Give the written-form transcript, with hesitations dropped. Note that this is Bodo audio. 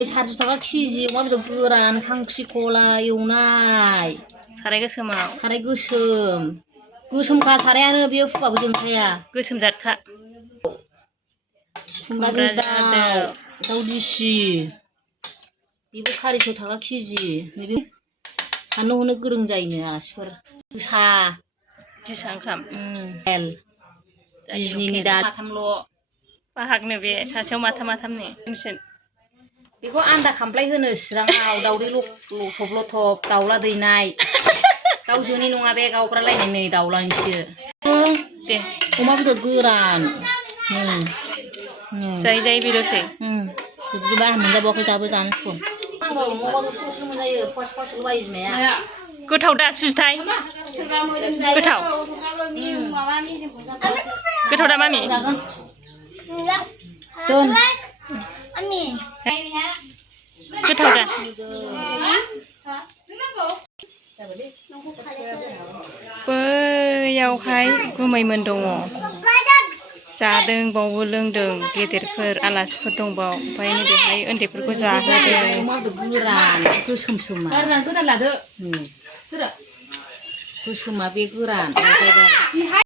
400 केजि अमा बेदर गोरान खांख्रिखला एवनाय साराय गोसोमाव साराय गोसोमखा सारायानो बेयो फुवाबो जोंखाया गोसोम जादखा खुमब्राजों दाउ दिसि बेबो 400 केजि साननो हनो गोरों जायोनो आलासिफोर जोसा ओंखाम बिजनिनि दा माथामल' बाहागनो बे सासेयाव माथामनि मिसन बेखौ आन्दा खामफ्लाय होनो चिराङाव दाउदै लथब लथब दाउला दैनाय दाउजोनि नङा बे गावग्रालायनाय नै दाउलानिसो दे अमा बेदर गोरान जायै बेल'सै बिदिबा मोनजाबावाखै दाबो जानो सम अमा दरसेल'सो मोनजायो फवासेल' बायो बिमाया गोथाव दा सुजथाय गोथाव दा मामि दोन गोथाव दा बैयावहाय गुमैमोन दङ जादों बावबो लोंदों गेदेरफोर आलासिफोर दंबाव ओमफ्राय नैबेहाय उन्दैफोरखौ जाहोदों अमा बेदर गोरान गोसोमा गोसोमा बे गोरान